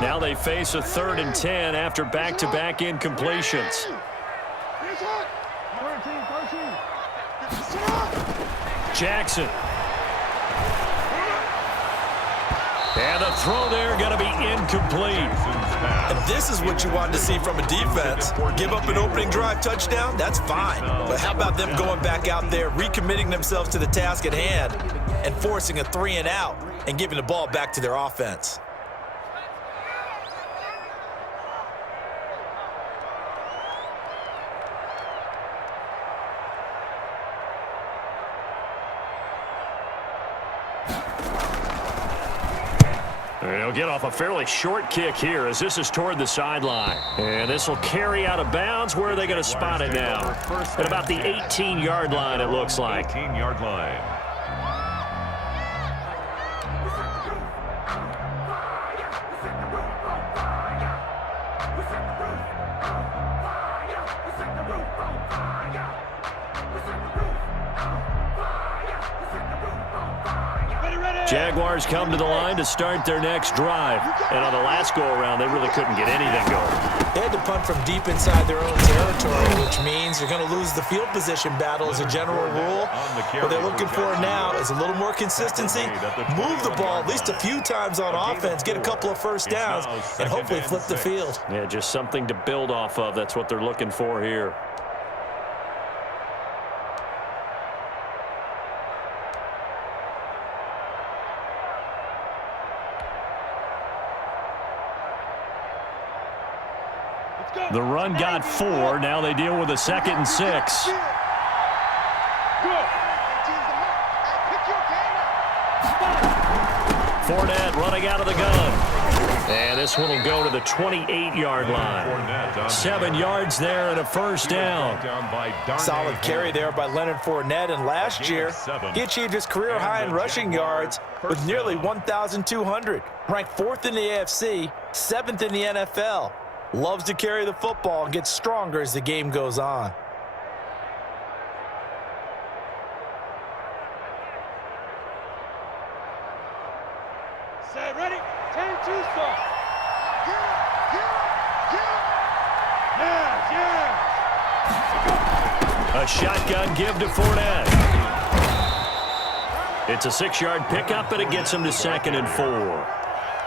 Now they face a 3rd and 10 after back-to-back incompletions. Jackson. And the throw there going to be incomplete. And this is what you want to see from a defense. Give up an opening drive touchdown, that's fine. But how about them going back out there, recommitting themselves to the task at hand, and forcing a 3-and-out and giving the ball back to their offense? They'll get off a fairly short kick here as this is toward the sideline. And this will carry out of bounds. Where are they going to spot it now? At about the 18-yard line, it looks like. 18-yard line. Jaguars come to the line to start their next drive. And on the last go-around, they really couldn't get anything going. They had to punt from deep inside their own territory, which means they're going to lose the field position battle as a general rule. What they're looking for now is a little more consistency, move the ball at least a few times on offense, get a couple of first downs, and hopefully flip the field. Yeah, just something to build off of. That's what they're looking for here. The run got 4. Now they deal with a 2nd and 6. Fournette running out of the gun. And this one will go to the 28-yard line. 7 yards there and a first down. Solid carry there by Leonard Fournette. And last year, he achieved his career high in rushing yards with nearly 1,200. Ranked 4th in the AFC, 7th in the NFL. Loves to carry the football and gets stronger as the game goes on. Set, ready, 10-2 stop. A shotgun give to Fournette. It's a 6-yard pickup, and it gets him to 2nd and 4.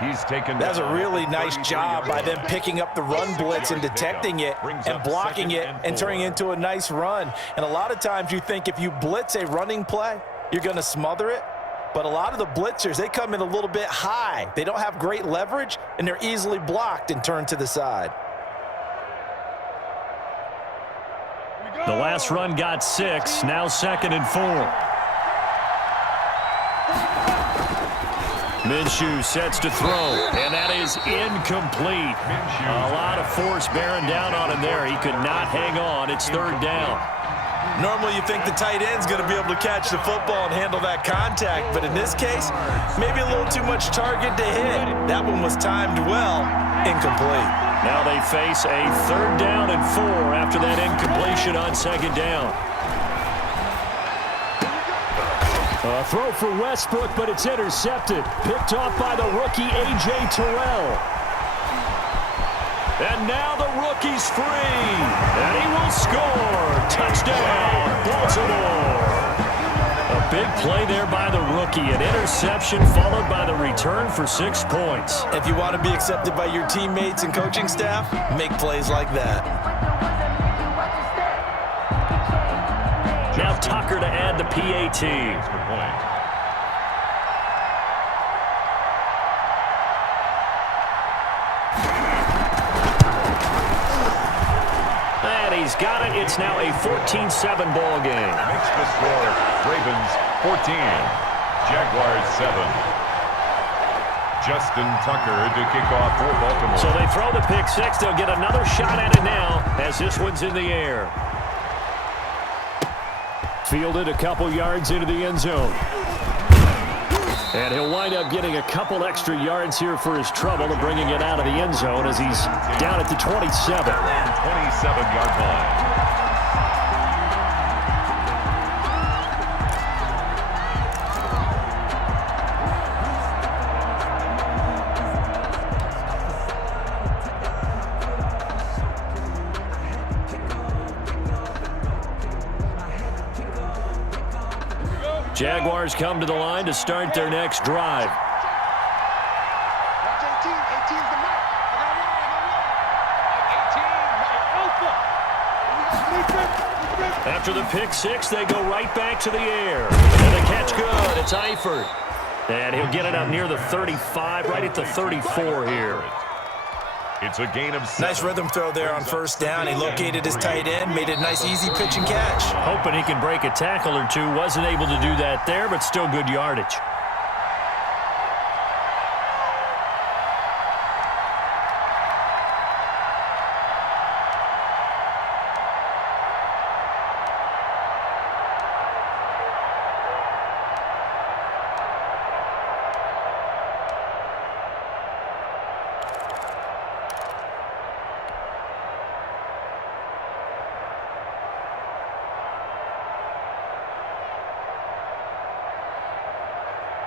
He's taken. That's a really nice job by them picking up the run blitz and detecting it and blocking it and turning it into a nice run. And a lot of times you think if you blitz a running play, you're going to smother it. But a lot of the blitzers, they come in a little bit high. They don't have great leverage, and they're easily blocked and turned to the side. The last run got 6. Now 2nd and 4. Minshew sets to throw, and that is incomplete. A lot of force bearing down on him there. He could not hang on. It's 3rd down. Normally you think the tight end's going to be able to catch the football and handle that contact, but in this case, maybe a little too much target to hit. That one was timed well, incomplete. Now they face a 3rd down and 4 after that incompletion on 2nd down. A throw for Westbrook, but it's intercepted. Picked off by the rookie A.J. Terrell. And now the rookie's free. And he will score. Touchdown, Baltimore. A big play there by the rookie. An interception followed by the return for 6 points. If you want to be accepted by your teammates and coaching staff, make plays like that. Now Tucker to add the PAT. And he's got it. It's now a 14-7 ball game. Makes the score Ravens 14, Jaguars 7. Justin Tucker to kick off for Baltimore. So they throw the pick 6. They'll get another shot at it now as this one's in the air. Fielded a couple yards into the end zone. And he'll wind up getting a couple extra yards here for his trouble and bringing it out of the end zone as he's down at the 27. 27-yard line. Jaguars come to the line to start their next drive. Watch 18. 18's the mark. After the pick six, they go right back to the air. And the catch good. It's Eifert. And he'll get it up near the 35, right at the 34 here. It's a gain of 7. Nice rhythm throw there on first down. He located his tight end, made it a nice easy pitch and catch. Hoping he can break a tackle or two. Wasn't able to do that there, but still good yardage.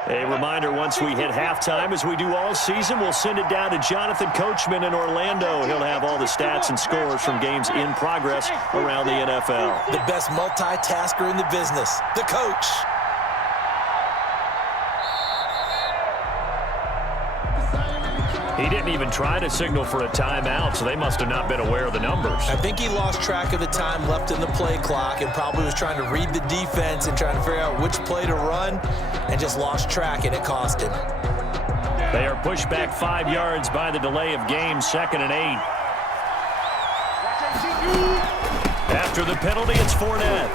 A reminder, once we hit halftime, as we do all season, we'll send it down to Jonathan Coachman in Orlando. He'll have all the stats and scores from games in progress around the NFL. The best multitasker in the business, the coach. He didn't even try to signal for a timeout, so they must have not been aware of the numbers. I think he lost track of the time left in the play clock and probably was trying to read the defense and trying to figure out which play to run and just lost track, and it cost him. They are pushed back 5 yards by the delay of game, 2nd and 8. After the penalty, it's Fournette.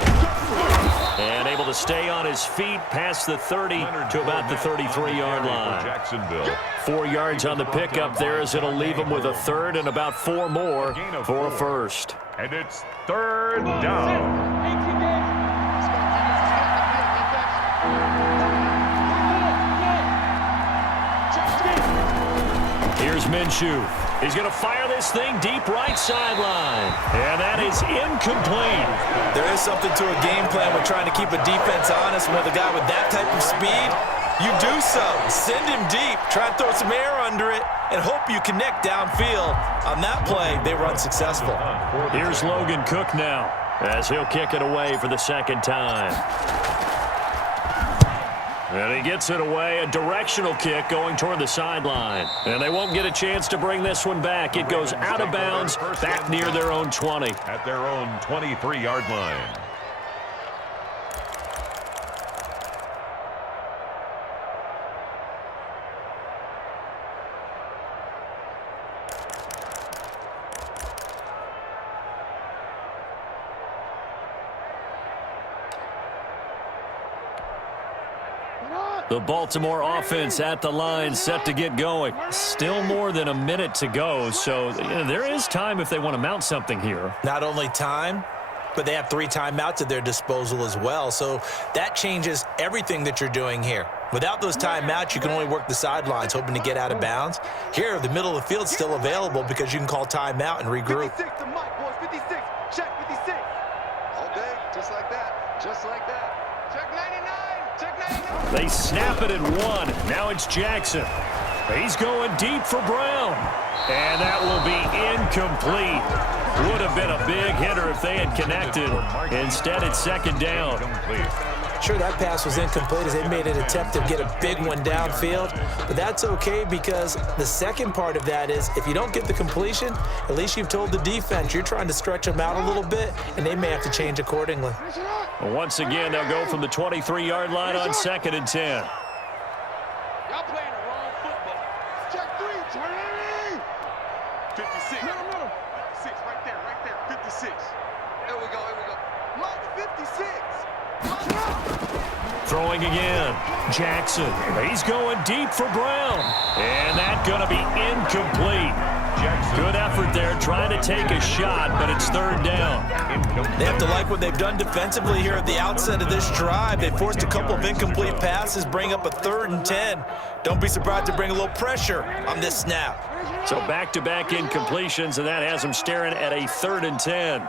And able to stay on his feet past the 30 to about the 33-yard line. Jacksonville. 4 yards on the pickup there, as it'll leave him with a third and about 4 more for a first. And it's 3rd down. Here's Minshew. He's going to fire this thing deep right sideline. And that is incomplete. There is something to a game plan with trying to keep a defense honest. With a guy with that type of speed, you do so. Send him deep. Try and throw some air under it and hope you connect downfield. On that play, they run successful. Here's Logan Cook now, as he'll kick it away for the second time. And he gets it away, a directional kick going toward the sideline. And they won't get a chance to bring this one back. It goes out of bounds, back near their own 20. At their own 23-yard line. The Baltimore offense at the line, set to get going. Still more than a minute to go, so there is time if they want to mount something here. Not only time, but they have 3 timeouts at their disposal as well, so that changes everything that you're doing here. Without those timeouts, you can only work the sidelines, hoping to get out of bounds. Here, the middle of the field's still available because you can call timeout and regroup. 56 to Mike, boys. 56. Check 56. All day, just like that. Just like that. Check 99. Check 99. They snap it at 1. Now it's Jackson. He's going deep for Brown. And that will be incomplete. Would have been a big hitter if they had connected. Instead, it's 2nd down. Sure, that pass was incomplete as they made an attempt to get a big one downfield, but that's okay because the second part of that is if you don't get the completion, at least you've told the defense you're trying to stretch them out a little bit, and they may have to change accordingly. Once again, they'll go from the 23-yard line on 2nd and 10. Y'all playing the wrong football. Check 3. Turn it in. 56. Middle. 6 right there. 56. Here we go. Mike 56. Throwing again. Jackson. He's going deep for Brown. And that's going to be incomplete. Good effort there trying to take a shot, but it's 3rd down. They have to like what they've done defensively here at the outset of this drive. They forced a couple of incomplete passes, bring up a 3rd and 10. Don't be surprised to bring a little pressure on this snap. So back-to-back incompletions, and that has them staring at a 3rd and 10.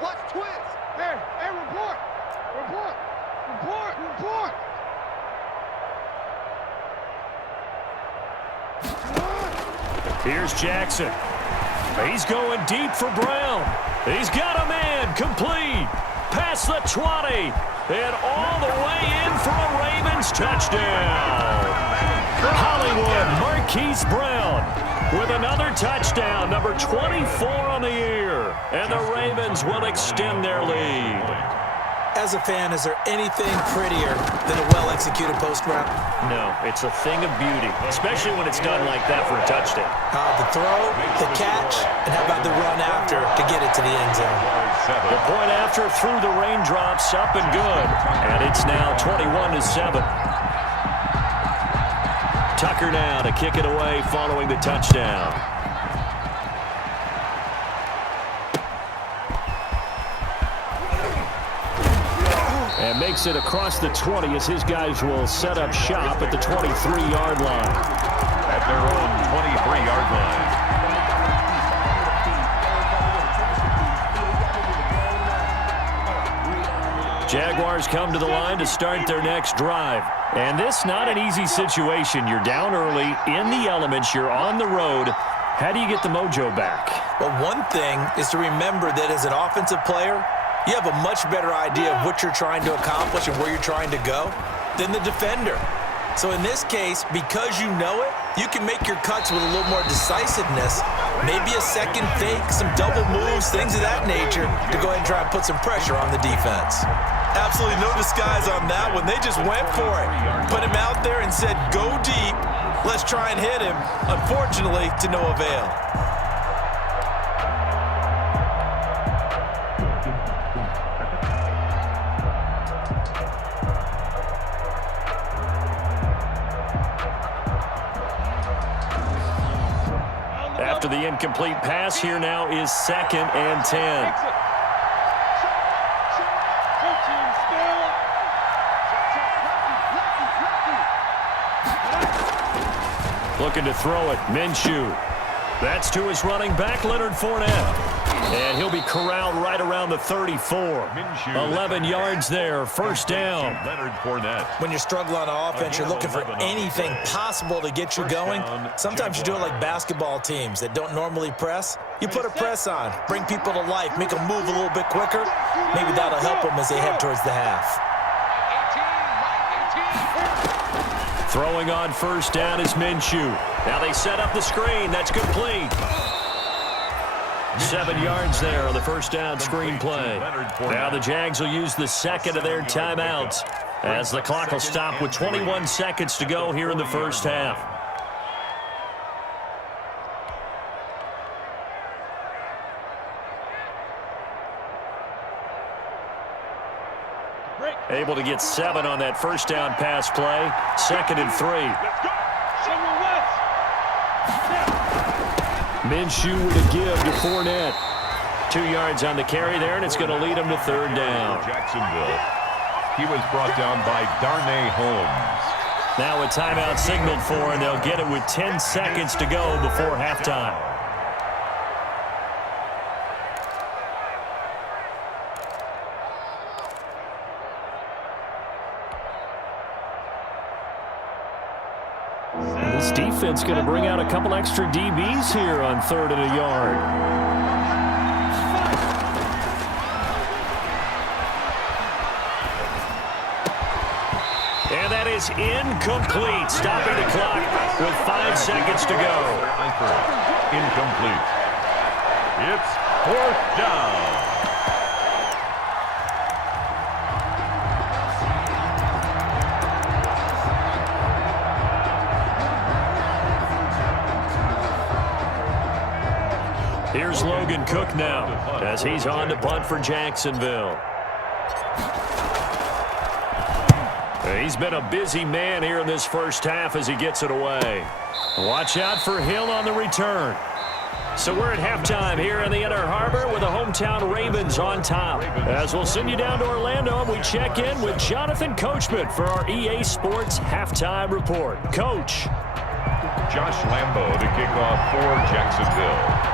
Watch twins. Hey, report. Here's Jackson. He's going deep for Brown. He's got a man, complete. Past the 20. And all the way in for a Ravens touchdown. Hollywood Marquise Brown with another touchdown, number 24 on the year. And the Ravens will extend their lead. As a fan, is there anything prettier than a well-executed post route? No, it's a thing of beauty, especially when it's done like that for a touchdown. The throw, the catch, and how about the run after to get it to the end zone? The point after through the raindrops, up and good. And it's now 21-7. Tucker now to kick it away following the touchdown. And makes it across the 20 as his guys will set up shop at the 23-yard line. At their own 23-yard line. Jaguars come to the line to start their next drive. And this not an easy situation. You're down early, in the elements, you're on the road. How do you get the mojo back? Well, one thing is to remember that as an offensive player, you have a much better idea of what you're trying to accomplish and where you're trying to go than the defender. So in this case, because you know it, you can make your cuts with a little more decisiveness, maybe a second fake, some double moves, things of that nature, to go ahead and try and put some pressure on the defense. Absolutely no disguise on that one. They just went for it. Put him out there and said, go deep. Let's try and hit him. Unfortunately, to no avail. After the incomplete pass, here now is 2nd and 10. Looking to throw it, Minshew. That's to his running back, Leonard Fournette. And he'll be corralled right around the 34. 11 yards there, first down. Leonard Fournette. When you're struggling on offense, you're looking for anything possible to get you going. Sometimes you do it like basketball teams that don't normally press. You put a press on, bring people to life, make them move a little bit quicker. Maybe that'll help them as they head towards the half. Throwing on first down is Minshew. Now they set up the screen. That's complete. 7 yards there on the first down screen play. Now the Jags will use the second of their timeouts as the clock will stop with 21 seconds to go here in the first half. Able to get 7 on that first down pass play. 2nd and 3. Minshew with a give to Fournette. 2 yards on the carry there, and it's going to lead him to 3rd down. Jacksonville. He was brought down by Darnay Holmes. Now a timeout signaled for, and they'll get it with 10 seconds to go before halftime. This defense going to bring out a couple extra DBs here on 3rd and a yard. And that is incomplete, stopping the clock with 5 seconds to go. Incomplete. It's 4th down. Here's Logan Cook now as he's on to punt for Jacksonville. He's been a busy man here in this first half as he gets it away. Watch out for Hill on the return. So we're at halftime here in the Inner Harbor with the hometown Ravens on top. As we'll send you down to Orlando and we check in with Jonathan Coachman for our EA Sports Halftime Report. Coach. Josh Lambo to kick off for Jacksonville.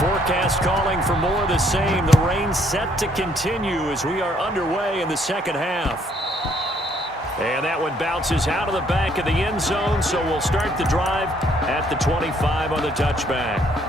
Forecast calling for more of the same. The rain set to continue as we are underway in the second half. And that one bounces out of the back of the end zone, so we'll start the drive at the 25 on the touchback.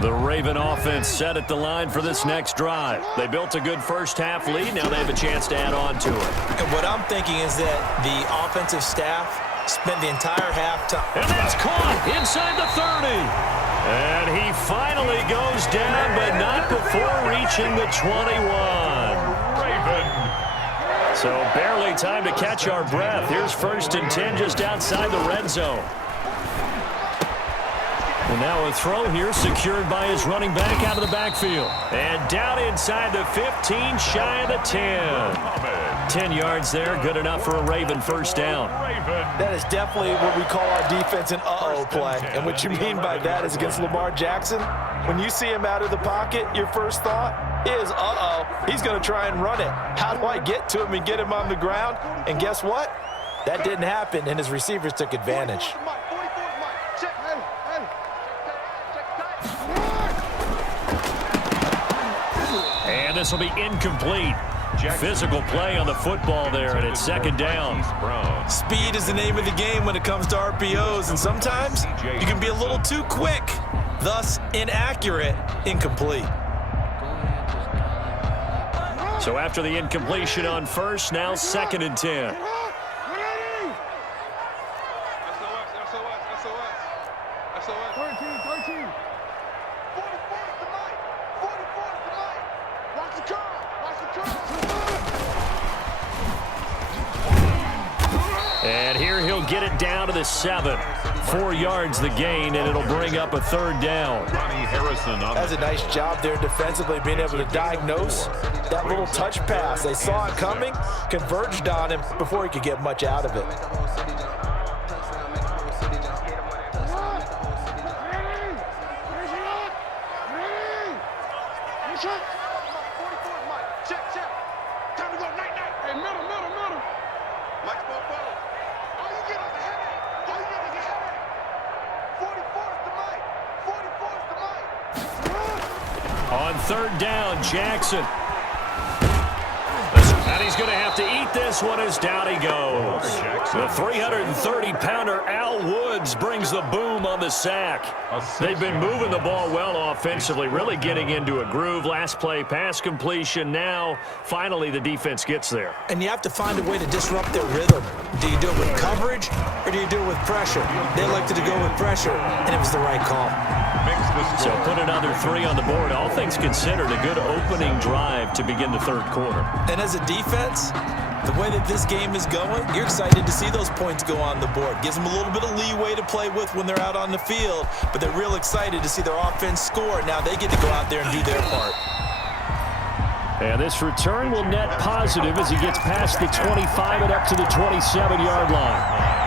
The Raven offense set at the line for this next drive. They built a good first-half lead. Now they have a chance to add on to it. And what I'm thinking is that the offensive staff spent the entire halftime. And that's caught inside the 30. And he finally goes down, but not before reaching the 21. Raven. So barely time to catch our breath. Here's 1st and 10 just outside the red zone. And now a throw here secured by his running back out of the backfield. And down inside the 15, shy of the 10. 10 yards there, good enough for a Raven first down. That is definitely what we call our defense an uh-oh play. And what you mean by that is against Lamar Jackson, when you see him out of the pocket, your first thought is, uh-oh, he's going to try and run it. How do I get to him and get him on the ground? And guess what? That didn't happen, and his receivers took advantage. And this will be incomplete. Physical play on the football there, and it's 2nd down. Speed is the name of the game when it comes to RPOs, and sometimes you can be a little too quick, thus inaccurate, incomplete. So after the incompletion on first, now 2nd and 10. And here he'll get it down to the 7. 4 yards the gain, and it'll bring up a 3rd down. That's a nice job there defensively, being able to diagnose that little touch pass. They saw it coming, converged on him before he could get much out of it. On 3rd down, Jackson. And he's going to have to eat this one as down he goes. The 330-pounder Al Woods brings the boom on the sack. They've been moving the ball well offensively, really getting into a groove. Last play, pass completion. Now, finally, the defense gets there. And you have to find a way to disrupt their rhythm. Do you do it with coverage, or do you do it with pressure? They elected to go with pressure, and it was the right call. So put another 3 on the board. All things considered, a good opening drive to begin the 3rd quarter. And as a defense, the way that this game is going, you're excited to see those points go on the board. Gives them a little bit of leeway to play with when they're out on the field, but they're real excited to see their offense score. Now they get to go out there and do their part. And this return will net positive as he gets past the 25 and up to the 27-yard line.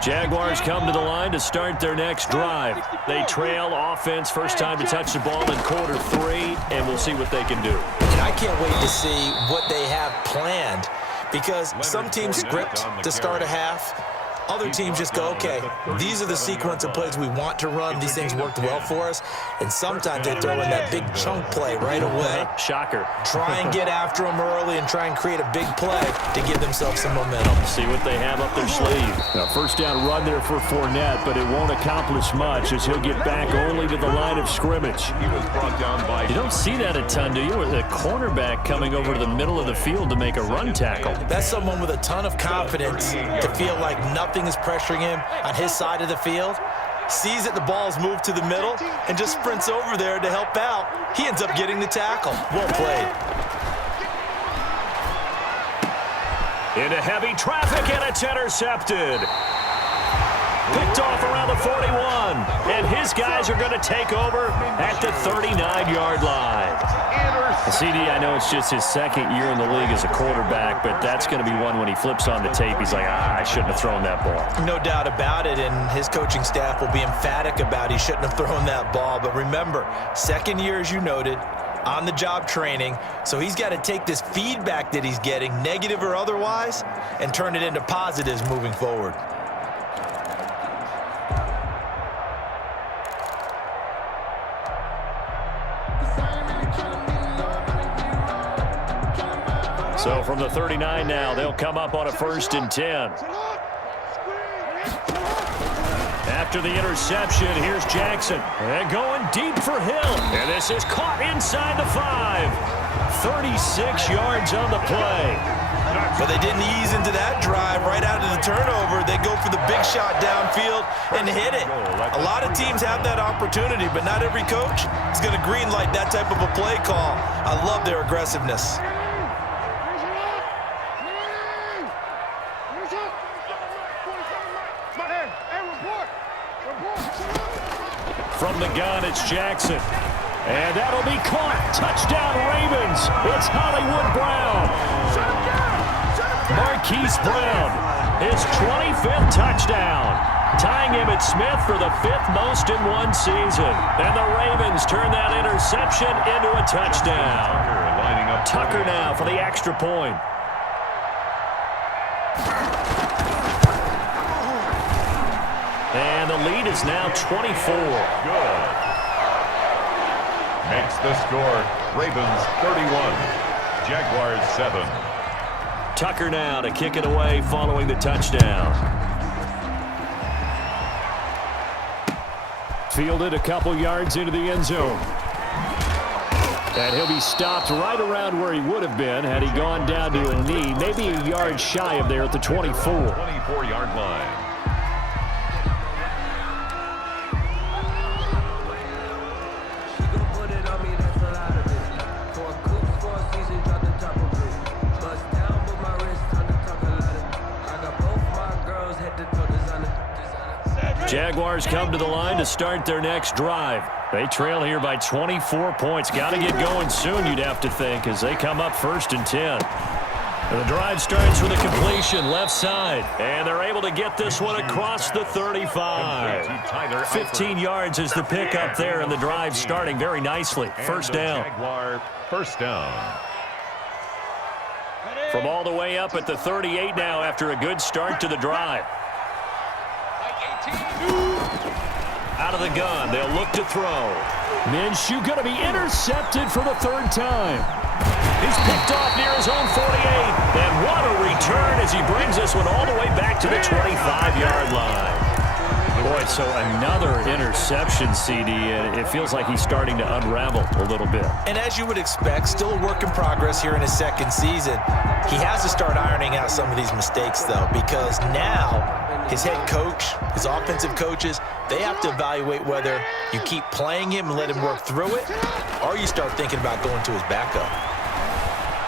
Jaguars come to the line to start their next drive. They trail offense, first time to touch the ball in quarter 3, and we'll see what they can do. And I can't wait to see what they have planned, because some teams script to start a half. Other teams just go, okay, these are the sequence of plays we want to run. These things worked well for us. And sometimes they throw in that big chunk play right away. Shocker. Try and get after them early and try and create a big play to give themselves some momentum. See what they have up their sleeve. Now, first down run there for Fournette, but it won't accomplish much as he'll get back only to the line of scrimmage. He was brought down by... You don't see that a ton, do you? With a cornerback coming over to the middle of the field to make a run tackle. That's someone with a ton of confidence to feel like nothing is pressuring him on his side of the field. Sees that the ball's moved to the middle and just sprints over there to help out. He ends up getting the tackle. Well played. Into heavy traffic, and it's intercepted. Picked off around the 41, and his guys are going to take over at the 39-yard line. CD, I know it's just his second year in the league as a quarterback, but that's going to be one when he flips on the tape, he's like, I shouldn't have thrown that ball. No doubt about it, and his coaching staff will be emphatic about he shouldn't have thrown that ball. But remember, second year, as you noted, on-the-job training, so he's got to take this feedback that he's getting, negative or otherwise, and turn it into positives moving forward. So from the 39 now, they'll come up on a 1st and 10. After the interception, here's Jackson. And going deep for Hill. And this is caught inside the 5. 36 yards on the play. But they didn't ease into that drive right out of the turnover. They go for the big shot downfield and hit it. A lot of teams have that opportunity, but not every coach is going to greenlight that type of a play call. I love their aggressiveness. From the gun, it's Jackson. And that'll be caught. Touchdown, Ravens. It's Hollywood Brown. Marquise Brown, his 25th touchdown. Tying him at Smith for the 5th most in one season. And the Ravens turn that interception into a touchdown. Tucker now for the extra point. And the lead is now 24. Good. Makes the score. Ravens 31. Jaguars 7. Tucker now to kick it away following the touchdown. Fielded a couple yards into the end zone. And he'll be stopped right around where he would have been had he gone down to a knee, maybe a yard shy of there at the 24. 24-yard line. Jaguars come to the line to start their next drive. They trail here by 24 points. Got to get going soon, you'd have to think, as they come up 1st and 10. And the drive starts with a completion left side. And they're able to get this one across the 35. 15 yards is the pickup there, and the drive starting very nicely. First down. Jaguar first down. From all the way up at the 38 now after a good start to the drive. Out of the gun, they'll look to throw. Minshew going to be intercepted for the 3rd time. He's picked off near his own 48. And what a return as he brings this one all the way back to the 25-yard line. Boy, so another interception, CD, and it feels like he's starting to unravel a little bit. And as you would expect, still a work in progress here in his 2nd season. He has to start ironing out some of these mistakes, though, because now his head coach, his offensive coaches, they have to evaluate whether you keep playing him and let him work through it, or you start thinking about going to his backup.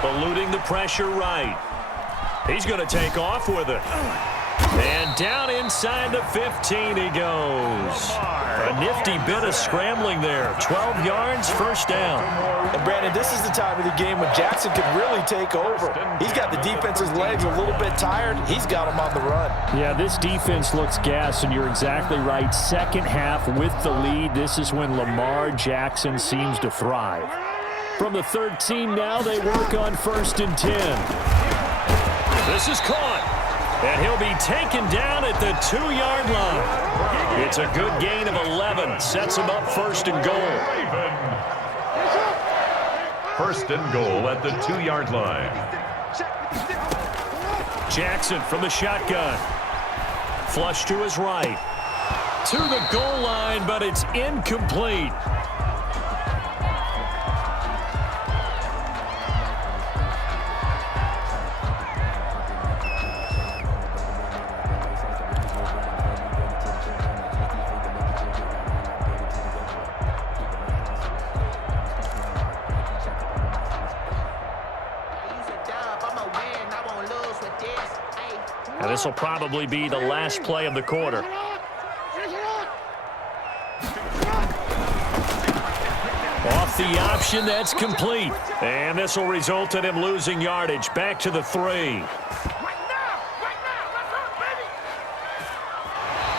Eluding the pressure right. He's going to take off with it. And down inside the 15 he goes. A nifty bit of scrambling there. 12 yards, first down. And Brandon, this is the time of the game when Jackson can really take over. He's got the defense's legs a little bit tired. He's got them on the run. Yeah, this defense looks gassed, and you're exactly right. Second half with the lead, this is when Lamar Jackson seems to thrive. From the 13 now, they work on 1st and 10. This is caught. And he'll be taken down at the 2-yard line. It's a good gain of 11. Sets him up 1st and goal. 1st and goal at the 2-yard line. Jackson from the shotgun. Flush to his right. To the goal line, but it's incomplete. And this will probably be the last play of the quarter. the option that's complete. And this will result in him losing yardage. Back to the 3.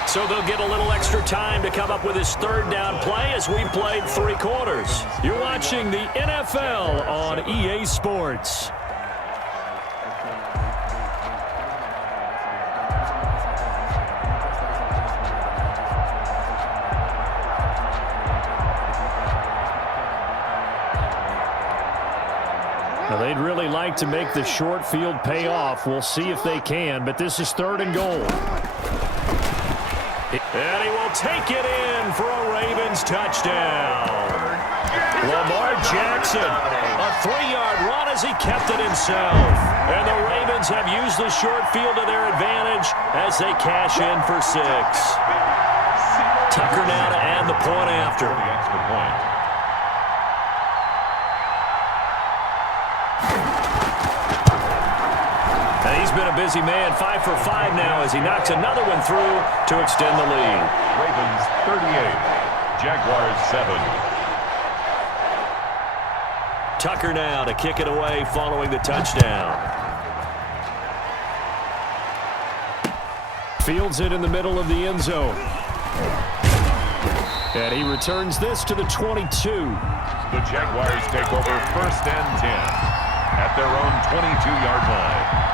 So they'll get a little extra time to come up with his third down play as we played 3 quarters. You're watching the NFL on EA Sports. Now, they'd really like to make the short field pay off. We'll see if they can, but this is 3rd and goal. And he will take it in for a Ravens touchdown. Lamar Jackson, a 3-yard run as he kept it himself. And the Ravens have used the short field to their advantage as they cash in for 6. Tucker now to add the point after. The extra point. He's been a busy man, 5 for 5 now as he knocks another one through to extend the lead. Ravens 38, Jaguars 7. Tucker now to kick it away following the touchdown. Fields it in the middle of the end zone. And he returns this to the 22. The Jaguars take over 1st and 10 at their own 22-yard line.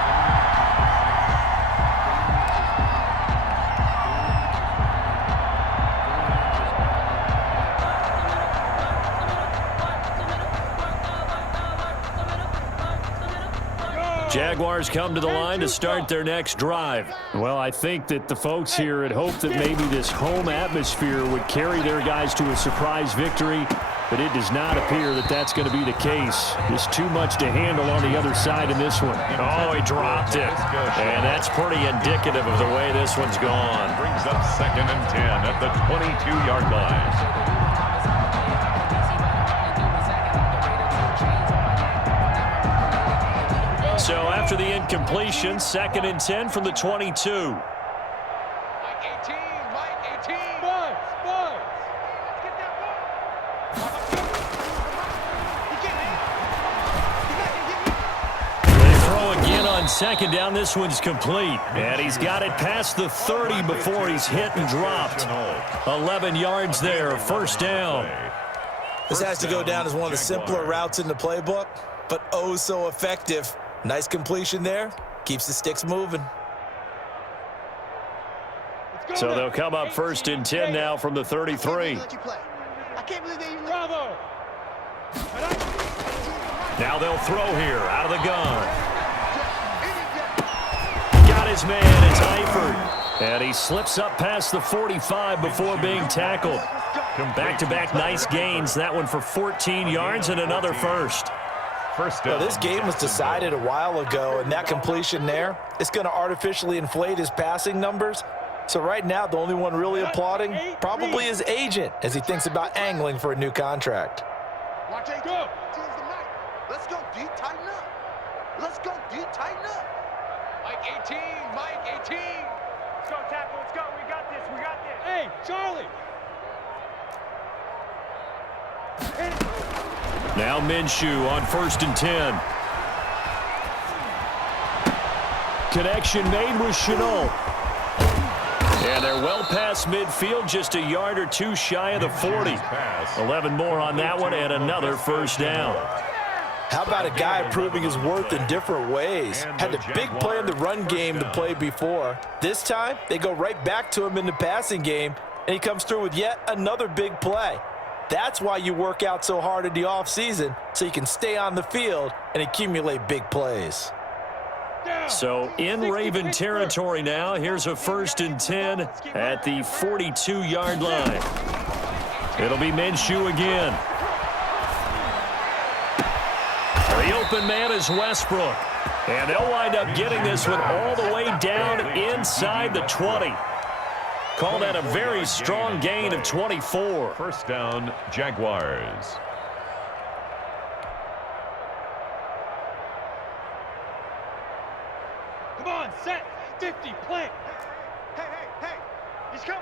Jaguars come to the line to start their next drive. Well, I think that the folks here had hoped that maybe this home atmosphere would carry their guys to a surprise victory, but it does not appear that that's going to be the case. Just too much to handle on the other side in this one. Oh, he dropped it. And that's pretty indicative of the way this one's gone. Brings up 2nd and 10 at the 22-yard line. So after the incompletion, 2nd and 10 from the 22. Mike 18, Mike 18. Buzz, Buzz. Let's get that ball. They throw again on 2nd down. This one's complete. And he's got it past the 30 before he's hit and dropped. 11 yards there, 1st down. This has to go down as one of the simpler routes in the playbook, but oh so effective. Nice completion there. Keeps the sticks moving. So they'll come up 1st and 10 now from the 33. Now they'll throw here out of the gun. Got his man. It's Eifert. And he slips up past the 45 before being tackled. Back-to-back nice gains. That one for 14 yards and another first. Well, this game was decided a while ago, and that completion there, it's going to artificially inflate his passing numbers. So right now, the only one really applauding probably his agent as he thinks about angling for a new contract. Watch it go. Let's go, D. Tighten up. Let's go, D. Tighten up. Mike 18, Mike 18. Let's go, tackle. Let's go. We got this. We got this. Hey, Charlie. Now Minshew on 1st and 10. Connection made with Chenault. And they're well past midfield, just a yard or two shy of the 40. 11 more on that one and another 1st down. How about a guy proving his worth in different ways? Had a big play in the run game to play before. This time, they go right back to him in the passing game, and he comes through with yet another big play. That's why you work out so hard in the offseason, so you can stay on the field and accumulate big plays. So in Raven territory now, here's a 1st and 10 at the 42-yard line. It'll be Minshew again. The open man is Westbrook. And they'll wind up getting this one all the way down inside the 20. Call that a very strong gain of 24. 1st down, Jaguars. Come on, set. 50, play. Hey. He's coming.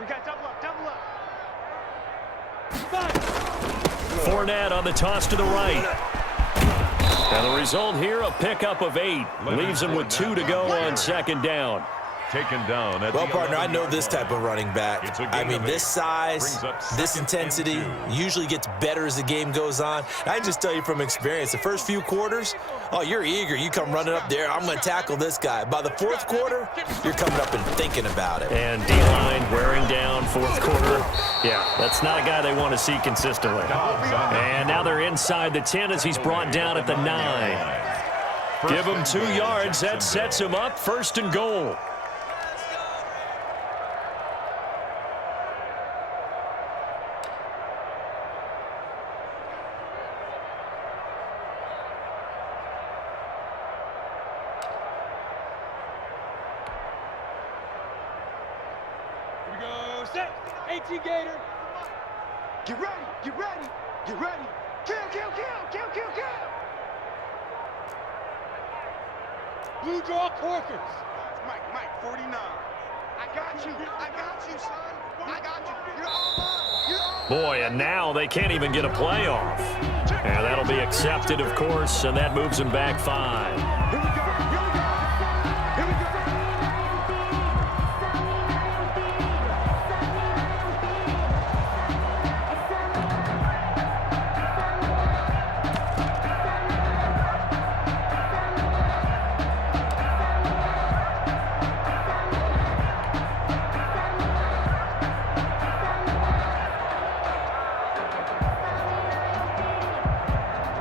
We got double up. Five. Fournette on the toss to the right. And the result here, a pickup of 8. Leaves him with 2 to go on second down. Taken down at Well, the partner, I know 11-yard this type of running back. I mean, this size, this intensity usually gets better as the game goes on. And I just tell you from experience, the first few quarters, oh, you're eager. You come running up there, I'm going to tackle this guy. By the fourth quarter, you're coming up and thinking about it. And D-line wearing down fourth quarter. Yeah, that's not a guy they want to see consistently. And now they're inside the 10 as he's brought down at the 9. Give him 2 yards. That sets him up 1st and goal. Gator. Get ready, get ready, get ready. Kill, kill, kill, kill, kill, kill. Blue draw Corkers. Mike, 49. I got you, son. I got you. You're all mine. You're all mine. Boy, and now they can't even get a play off. And that'll be accepted, of course, and that moves him back 5. Here we go, here we go. Here we go.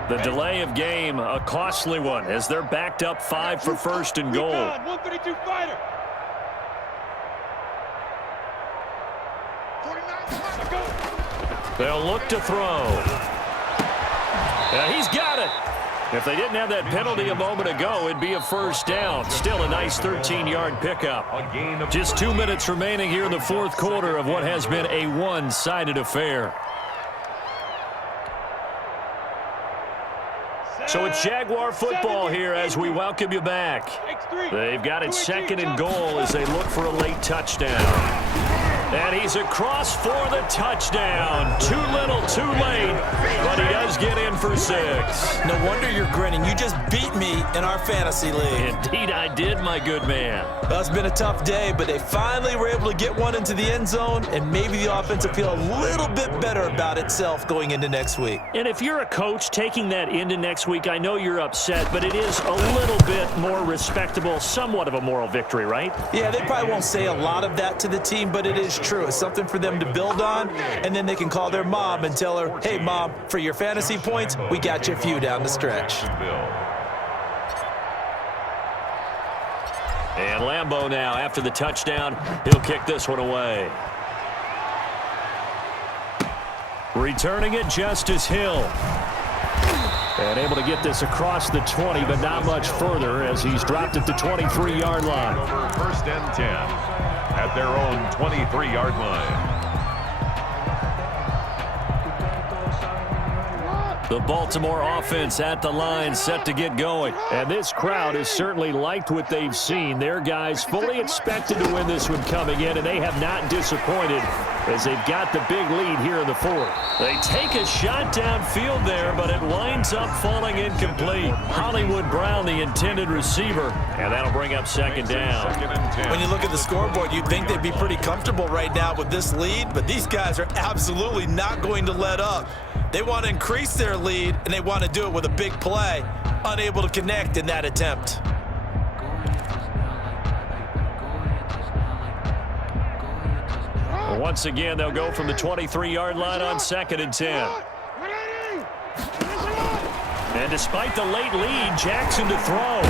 The delay of game, a costly one, as they're backed up 5 for 1st and goal. 132 fighter. 49. They'll look to throw. He's got it. If they didn't have that penalty a moment ago, it'd be a 1st down. Still a nice 13-yard pickup. Just 2 minutes remaining here in the fourth quarter of what has been a one-sided affair. So it's Jaguar football here as we welcome you back. They've got it 2nd and goal as they look for a late touchdown. And he's across for the touchdown. Too little, too late, but he does get in for 6. No wonder you're grinning. You just beat me in our fantasy league. Indeed I did, my good man. Well, it's been a tough day, but they finally were able to get one into the end zone, and maybe the offense will feel a little bit better about itself going into next week. And if you're a coach taking that into next week, I know you're upset, but it is a little bit more respectable, somewhat of a moral victory, right? Yeah, they probably won't say a lot of that to the team, but it is true. It's something for them to build on, and then they can call their mom and tell her, hey, Mom, for your fantasy points, we got you a few down the stretch. And Lambeau now, after the touchdown, he'll kick this one away. Returning it, Justice Hill. And able to get this across the 20, but not much further as he's dropped at the 23-yard line. Over 1st and 10 at their own 23-yard line. The Baltimore offense at the line set to get going. And this crowd has certainly liked what they've seen. Their guys fully expected to win this one coming in, and they have not disappointed as they've got the big lead here in the fourth. They take a shot downfield there, but it winds up falling incomplete. Hollywood Brown, the intended receiver, and that'll bring up 2nd down. When you look at the scoreboard, you'd think they'd be pretty comfortable right now with this lead, but these guys are absolutely not going to let up. They want to increase their lead, and they want to do it with a big play. Unable to connect in that attempt. Once again, they'll go from the 23-yard line on 2nd and 10. And despite the late lead, Jackson to throw.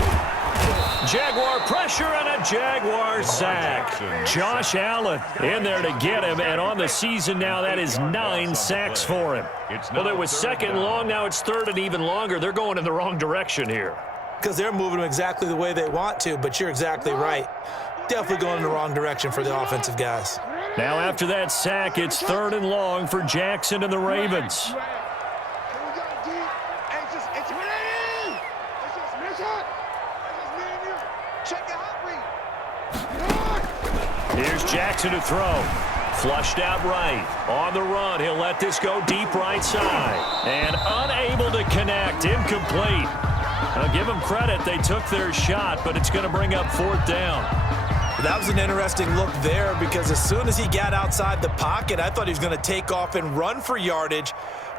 Jaguar pressure and a Jaguar sack. Josh Allen in there to get him, and on the season now, that is 9 sacks for him. Well, it was 2nd and long, now it's 3rd and even longer. They're going in the wrong direction here. Because they're moving them exactly the way they want to, but you're exactly right. Definitely going in the wrong direction for the offensive guys. Now after that sack, it's 3rd and long for Jackson and the Ravens. Here's Jackson to throw. Flushed out right. On the run, he'll let this go deep right side. And unable to connect. Incomplete. Now, give them credit. They took their shot, but it's going to bring up 4th down. That was an interesting look there because as soon as he got outside the pocket, I thought he was going to take off and run for yardage.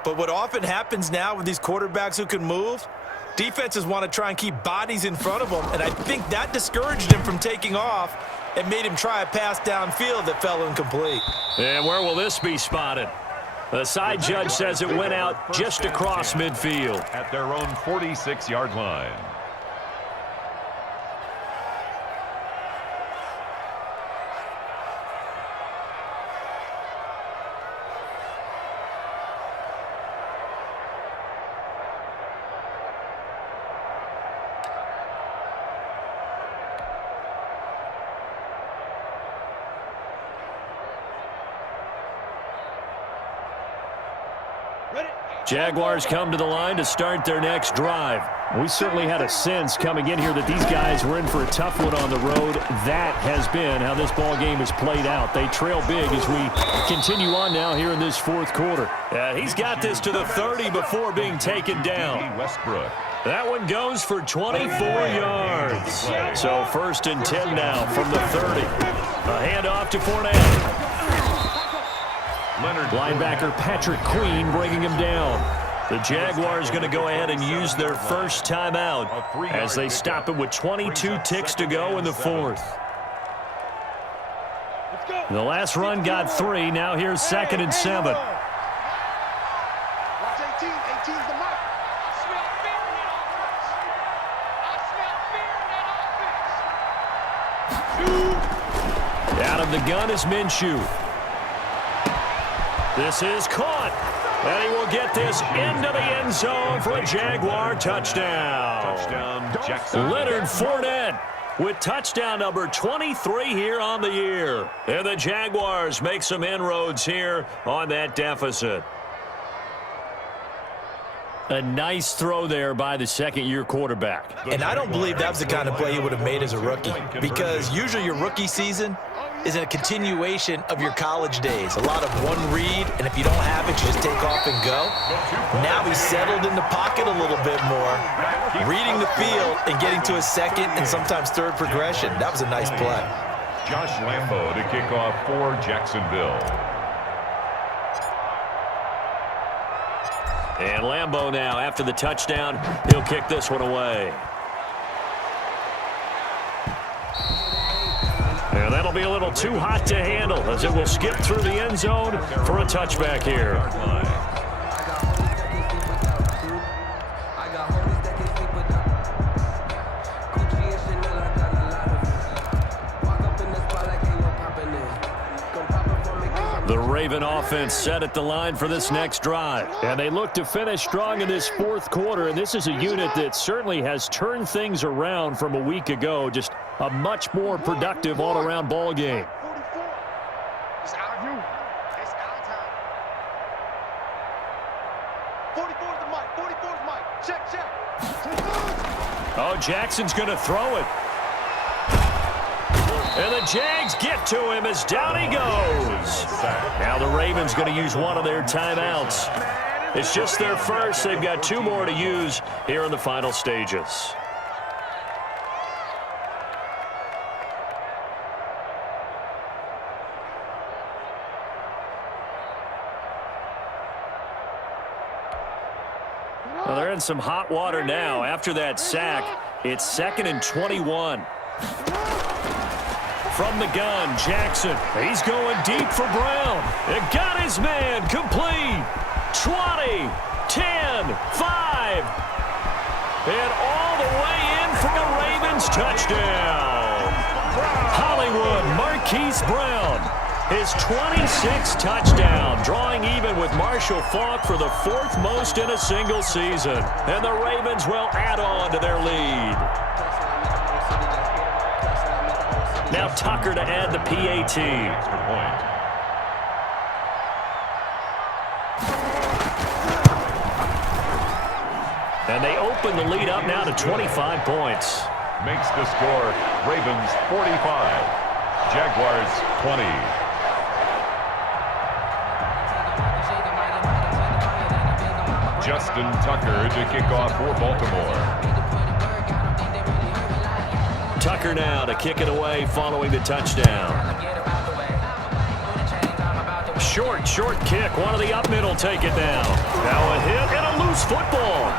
But what often happens now with these quarterbacks who can move, defenses want to try and keep bodies in front of them, and I think that discouraged him from taking off and made him try a pass downfield that fell incomplete. And where will this be spotted? The side judge says it went out just across midfield. At their own 46-yard line. Jaguars come to the line to start their next drive. We certainly had a sense coming in here that these guys were in for a tough one on the road. That has been how this ball game has played out. They trail big as we continue on now here in this 4th quarter. He's got this to the 30 before being taken down. Westbrook. That one goes for 24 yards. So 1st and 10 now from the 30. A handoff to Fournette. Linebacker Patrick Queen bringing him down. The Jaguars going to go ahead and use their first timeout as they stop it with 22 ticks to go in the 4th. The last run got 3. Now here's 2nd and 7. Watch 18. 18's the mark. I smell fear in that offense. Out of the gun is Minshew. This is caught. And he will get this into the end zone for a Jaguar touchdown. Touchdown, Jackson. Leonard Fournette with touchdown number 23 here on the year. And the Jaguars make some inroads here on that deficit. A nice throw there by the second-year quarterback. And I don't believe that was the kind of play he would have made as a rookie, because usually your rookie season is a continuation of your college days. A lot of one read, and if you don't have it, you just take off and go. Now he's settled in the pocket a little bit more, reading the field and getting to his second and sometimes third progression. That was a nice play. Josh Lambo to kick off for Jacksonville. And Lambo now, after the touchdown, he'll kick this one away. And that'll be a little too hot to handle as it will skip through the end zone for a touchback here. The Raven offense set at the line for this next drive. And they look to finish strong in this 4th quarter. And this is a unit that certainly has turned things around from a week ago. Just a much more productive all-around ball game. 44. It's out of you. It's our time. 44's the mic. 44's the mic. Check, check. Oh, Jackson's going to throw it. And the Jags get to him as down he goes. Now the Ravens going to use one of their timeouts. It's just their first. They've got 2 more to use here in the final stages. Well, they're in some hot water now. After that sack, it's 2nd and 21. From the gun, Jackson. He's going deep for Brown. It got his man complete. 20, 10, 5. And all the way in for a Ravens touchdown. Hollywood Marquise Brown. His 26th touchdown, drawing even with Marshall Faulk for the 4th most in a single season. And the Ravens will add on to their lead. Now Tucker to add the PAT. Extra point. And they open the lead up now to 25 points. Makes the score Ravens 45, Jaguars 20. Justin Tucker to kick off for Baltimore. Tucker now to kick it away following the touchdown. Short kick. One of the up middle take it down. Now a hit and a loose football.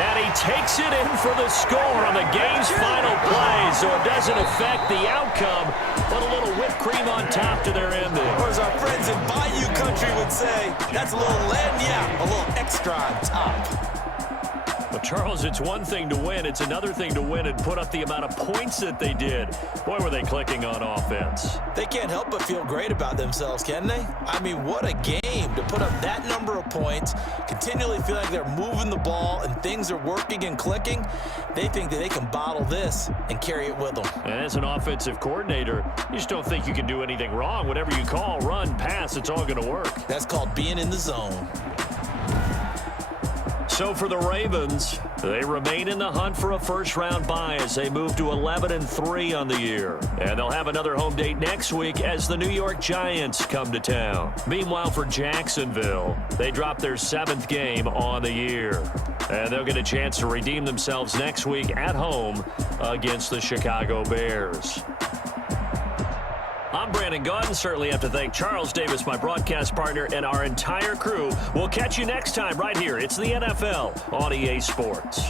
And he takes it in for the score on the game's final play, so it doesn't affect the outcome, but a little whipped cream on top to their ending. Or as our friends in Bayou Country would say, that's a little lagniappe, a little extra on top. Well, Charles, it's one thing to win. It's another thing to win and put up the amount of points that they did. Boy, were they clicking on offense. They can't help but feel great about themselves, can they? I mean, what a game to put up that number of points, continually feel like they're moving the ball and things are working and clicking. They think that they can bottle this and carry it with them. And as an offensive coordinator, you just don't think you can do anything wrong. Whatever you call, run, pass, it's all going to work. That's called being in the zone. So for the Ravens, they remain in the hunt for a first-round bye as they move to 11-3 on the year. And they'll have another home date next week as the New York Giants come to town. Meanwhile, for Jacksonville, they drop their 7th game on the year. And they'll get a chance to redeem themselves next week at home against the Chicago Bears. I'm Brandon Gaudin. Certainly have to thank Charles Davis, my broadcast partner, and our entire crew. We'll catch you next time right here. It's the NFL on EA Sports.